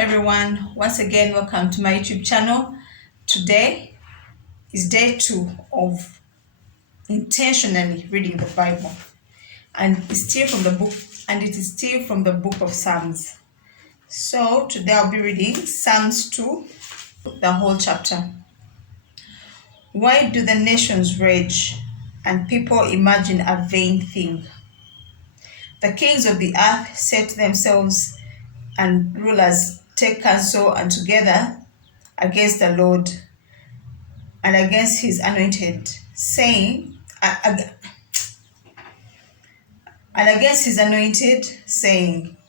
everyone, once again welcome to my YouTube channel. Today is day 2 of intentionally reading the Bible, and it is still from the book of Psalms. So today I'll be reading Psalms 2, the whole chapter. Why do the nations rage and people imagine a vain thing? The kings of the earth set themselves, and rulers take counsel and together against the Lord and against his anointed, saying,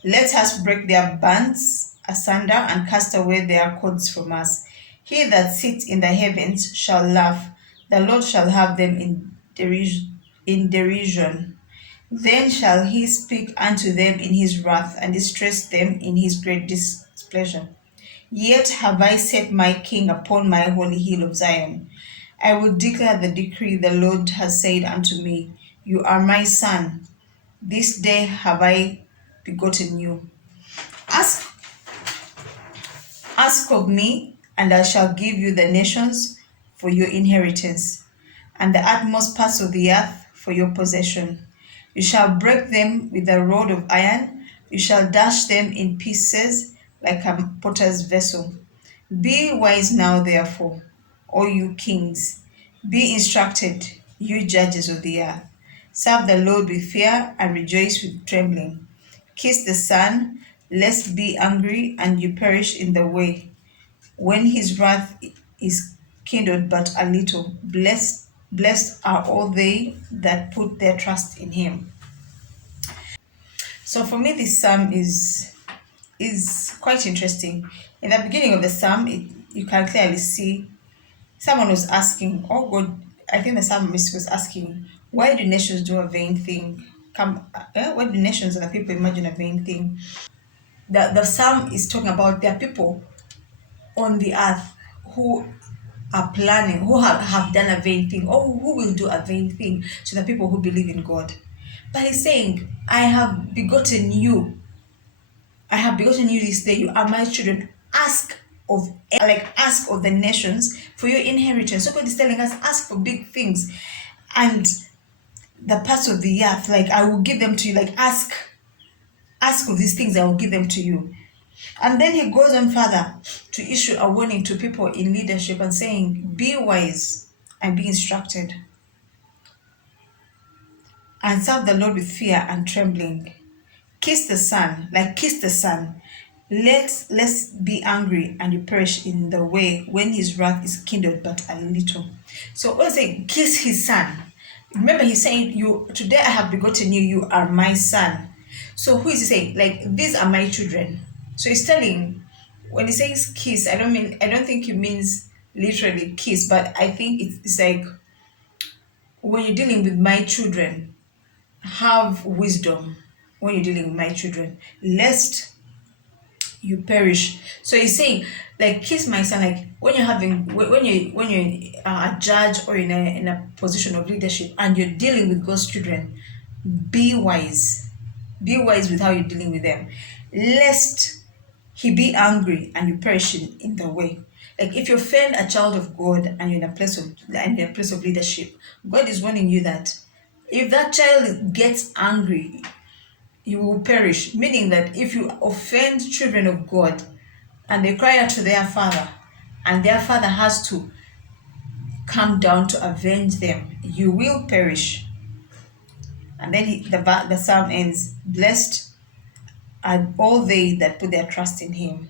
let us break their bands asunder and cast away their cords from us. He that sits in the heavens shall laugh, the Lord shall have them in derision. Then shall he speak unto them in his wrath, and distress them in his great displeasure. Yet have I set my king upon my holy hill of Zion. I will declare the decree the Lord has said unto me, You are my son. This day have I begotten you. Ask of me, and I shall give you the nations for your inheritance, and the utmost parts of the earth for your possession. You shall break them with a rod of iron, you shall dash them in pieces like a potter's vessel. Be wise now, therefore, all you kings. Be instructed, you judges of the earth. Serve the Lord with fear and rejoice with trembling. Kiss the Son, lest be angry and you perish in the way, when his wrath is kindled but a little. Blessed are all they that put their trust in him. So for me, this psalm is quite interesting. In the beginning of the psalm, you can clearly see someone was asking, oh God, I think the psalmist was asking, why do nations do a vain thing? Why do nations and the people imagine a vain thing? The psalm is talking about there are people on the earth who are planning, who have done a vain thing, or who will do a vain thing to the people who believe in God. But he's saying, I have begotten you this day. You are my children. Ask of the nations for your inheritance. So God is telling us, ask for big things, and the parts of the earth, I will give them to you. Ask of these things, I will give them to you. And then he goes on further to issue a warning to people in leadership and saying, be wise and be instructed, and serve the Lord with fear and trembling. Kiss the Son. Let's be angry and you perish in the way, when his wrath is kindled but a little. So when I say kiss his son, remember he's saying, today I have begotten you, you are my son. So who is he saying? These are my children. So he's telling, when he says kiss, I don't think he means literally kiss, but I think it's like, when you're dealing with my children, have wisdom when you're dealing with my children, lest you perish. So he's saying, kiss my son. When you're a judge or in a position of leadership and you're dealing with God's children, be wise with how you're dealing with them, lest he be angry and you perish in the way. If you offend a child of God and you're in a place of leadership, God is warning you that if that child gets angry, you will perish. Meaning that if you offend children of God and they cry out to their father, and their father has to come down to avenge them, you will perish. And then the psalm ends, blessed are all they that put their trust in him.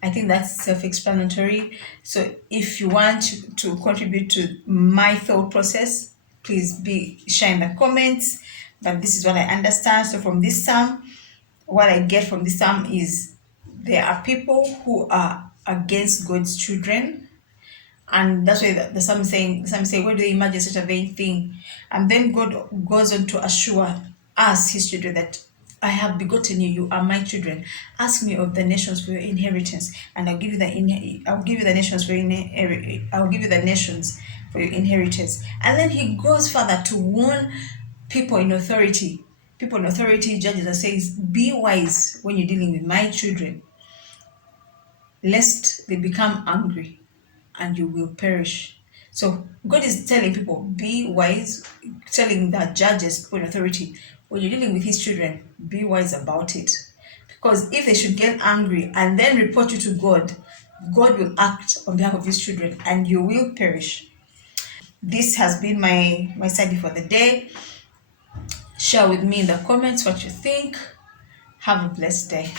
I think that's self-explanatory. So if you want to contribute to my thought process, please share in the comments. But this is what I understand. So from this psalm, what I get from this psalm is there are people who are against God's children. And that's why the psalm is saying, why do they imagine such a vain thing? And then God goes on to assure us, his children, that I have begotten you, you are my children. Ask me of the nations for your inheritance, and I'll give you the nations for your inheritance. And then he goes further to warn people in authority, judges, and says, be wise when you're dealing with my children. lest they become angry and you will perish. So God is telling people, be wise, telling the judges, people in authority, when you're dealing with his children, be wise about it. Because if they should get angry and then report you to God, God will act on behalf of his children and you will perish. This has been my study for the day. Share with me in the comments what you think. Have a blessed day.